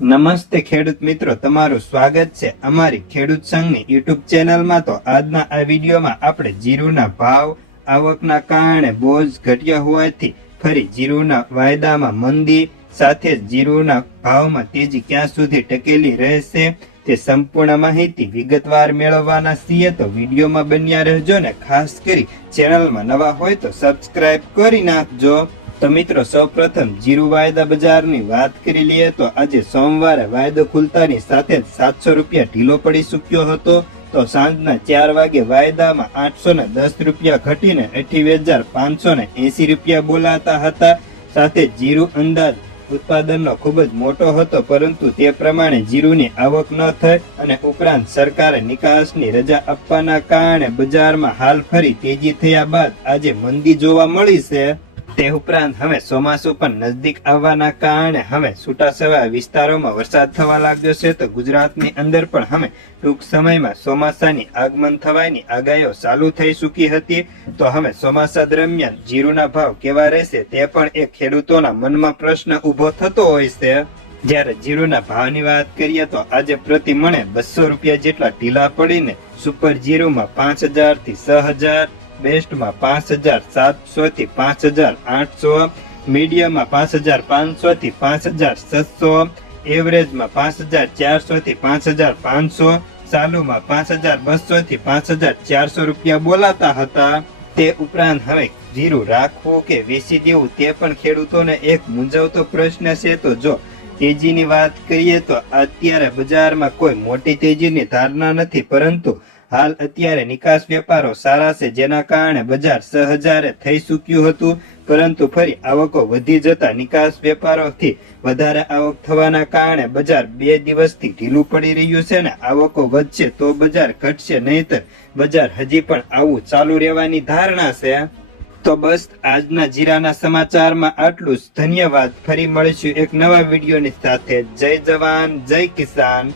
નમસ્તે ખેડૂત મિત્રો, તમારું સ્વાગત છે અમારી ખેડૂત સંઘની યુટ્યુબ ચેનલમાં। તો આજના આ વિડીયોમાં આપણે જીરુના ભાવ, આવકના કારણે બોજ ઘટ્યા હોવાથી ફરી જીરુના વાયદામાં મંદી સાથે જીરુના ભાવમાં તેજી ક્યાં સુધી ટકેલી રહેશે તે સંપૂર્ણ માહિતી વિગતવાર મેળવવાના છીએ। તો વિડીયોમાં બન્યા રહેજો ને ખાસ કરી ચેનલમાં નવા હોય તો સબસ્ક્રાઇબ કરી નાખજો। તો મિત્રો, સૌપ્રથમ જીરુ વાયદા બજારની વાત કરી લઈએ તો આજે સોમવારે વાયદો ખુલતાની સાથે જ 700 રૂપિયા ઢીલો પડી ચૂક્યો હતો। તો સાંજના 4 વાગે વાયદામાં 810 રૂપિયા ઘટીને 28,580 રૂપિયા બોલાતા હતા। સાથે જીરુ અંદાજ ઉત્પાદનનો ખૂબ જ મોટો હતો, પરંતુ તે પ્રમાણે જીરુની આવક ન થઈ અને ઉપરાંત સરકારે નિકાસની રજા આપવાના કારણે બજારમાં હાલ ફરી તેજી થયા બાદ આજે મંદી જોવા મળી છે। તે ઉપરાંત હવે ચોમાસું પણ નજદીક આવવાના કારણે હવે છૂટાછવાયા વિસ્તારોમાં વરસાદ થવા લાગ્યો છે। તો ગુજરાતની અંદર પણ હવે ટૂંક સમયમાં ચોમાસાની આગમન થવાની આગાહીઓ ચાલુ થઈ ચૂકી હતી। તો હવે ચોમાસા દરમિયાન જીરુના ભાવ કેવા રહેશે તે પણ એક ખેડૂતોના મનમાં પ્રશ્ન ઉભો થતો હોય છે। જ્યારે જીરુના ભાવની વાત કરીએ તો આજે પ્રતિ મણે 200 રૂપિયા જેટલા ઢીલા પડીને સુપર જીરુમાં 5,000 થી 6,000, બેસ્ટમાં 5,700 થી 5,800, મીડિયમમાં 5,500 થી 5,600, એવરેજમાં 5,400 થી 5,500, ચાલુમાં 5,200 થી 5,400 રૂપિયા બોલાતા હતા। તે ઉપરાંત હવે જીરું રાખવું કે વેચી દેવું તે પણ ખેડૂતોને એક મૂંઝવતો પ્રશ્ન છે। તો જો તેજીની વાત કરીએ તો અત્યારે બજારમાં કોઈ મોટી તેજીની ધારણા નથી, પરંતુ હાલ અત્યારે નિકાસ વેપારો સારા છે, જેના કારણે બજાર 6,000 થઈ ચૂક્યું હતું, પરંતુ ફરી આવકો વધી જતા નિકાસ વેપારોથી વધારે આવક થવાના કારણે બજાર 2 દિવસથી ઢીલું પડી રહ્યું છે ને આવકો વધશે તો બજાર ઘટશે, નહીતર બજાર હજી પણ આવું ચાલુ રહેવાની ધારણા છે। તો બસ આજના જીરાના સમાચારમાં આટલું જ। ધન્યવાદ। ફરી મળીશું એક નવા વિડીયોની સાથે। જય જવાન, જય કિસાન।